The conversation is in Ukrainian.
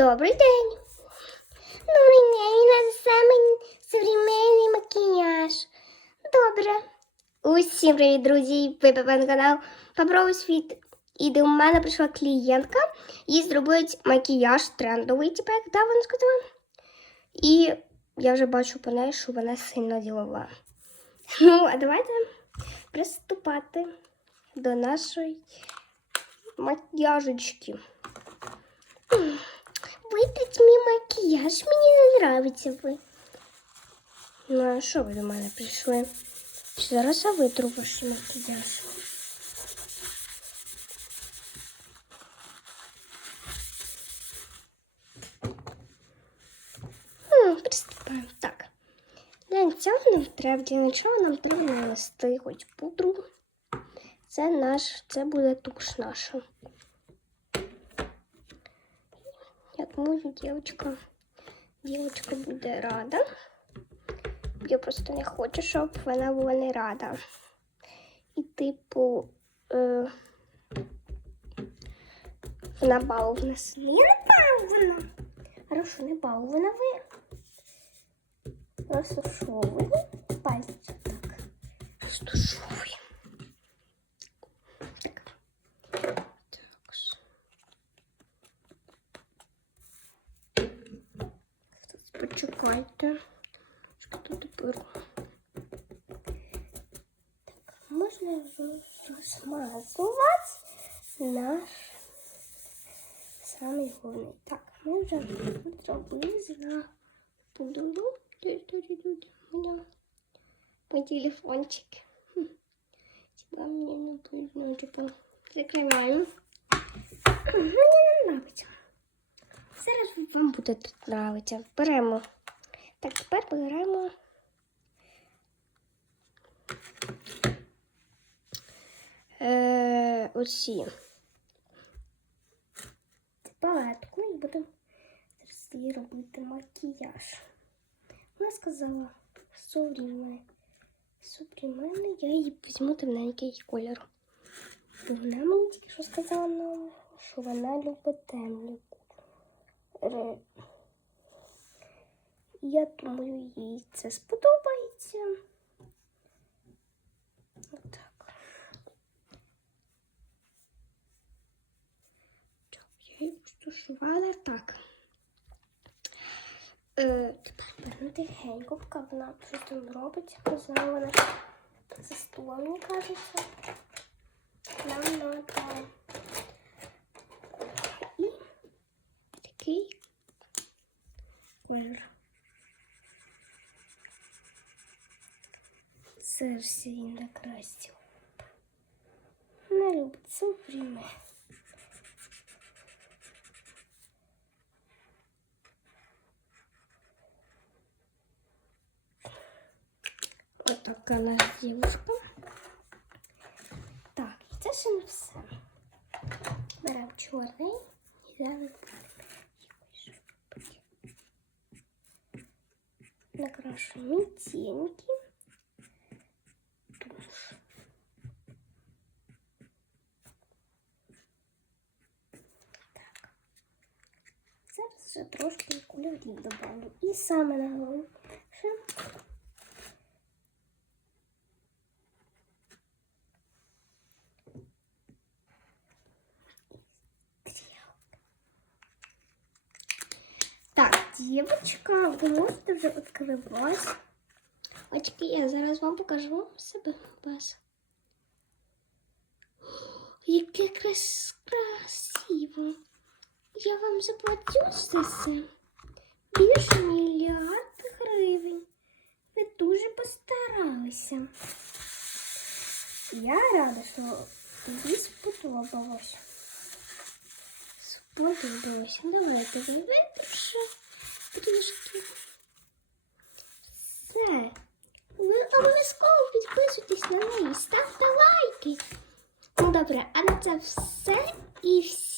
Добрий день. Добрий день, у нас самий современний макіяж. Добре. Усім привіт, друзі! Ви на канал Попробуй світ. І до мене прийшла клієнтка і зробить макіяж трендовий, типу, як да, вона сказала. І я вже бачу по неї, що вона сильно ділова. Ну, а давайте приступати до нашої макіяжечки. Витріть мій макіяж, мені не нравиться ви. Ну, а що ви до мене прийшли? Зараз я витру ваш макіяж. Приступаємо. Так. Для цього нам треба, для начала нам треба нанести хоч пудру. Це наш, це буде туш наша. Я думаю, дівчинка, дівчинка буде рада. Я просто не хочу, щоб вона була не рада. І, типу, е, вона балована собі. Я не балована. Хорошо, не балована ви. Розташовуємо пальці так. Розташовуємо. Так. Так. Тут тепер? Так, можна розмазувати наш самий головний. Так, ми вже зробили за пудру. Мой телефончик. Типа мне не будет, ну, типа, закриваємо. Мені не нравиться. Зараз вам буде тут нравиться. Беремо. Так, тепер беремо. Е, оці. Палетку і будемо зараз робити макіяж. Вона сказала современний. Современний, я її візьму темненький кольор. Вона мені тільки що сказала що вона любить темний колір. Я думаю, їй це сподобається. Отак. Так, я її розташувала так. Е, тепер тихенько, поки вона щось там робить. Не знаю, вона за столом, мені кажеться. Нам треба колір. Зараз він накрасив. Вона любить це время. Вот така наша дівушка. Так, і це ще не все. Беремо чорний і зараз Накрашуємо тіньки. Туш. Так. Зараз вже трошки кольорів добавлю. І саме на Так, девочка, можете вже відкривати. Очки, я зараз вам покажу себе вас. Яке крас красиво. Я вам заплатю за це більше мільярд гривень. Ви дуже постаралися. Я рада, що тобі сподобалось. Сподобалось. Ну, Давайте витріше трішки. Все. Ви обов'язково підписуйтесь на неї, ставте лайки. Ну добре, а на це все і все.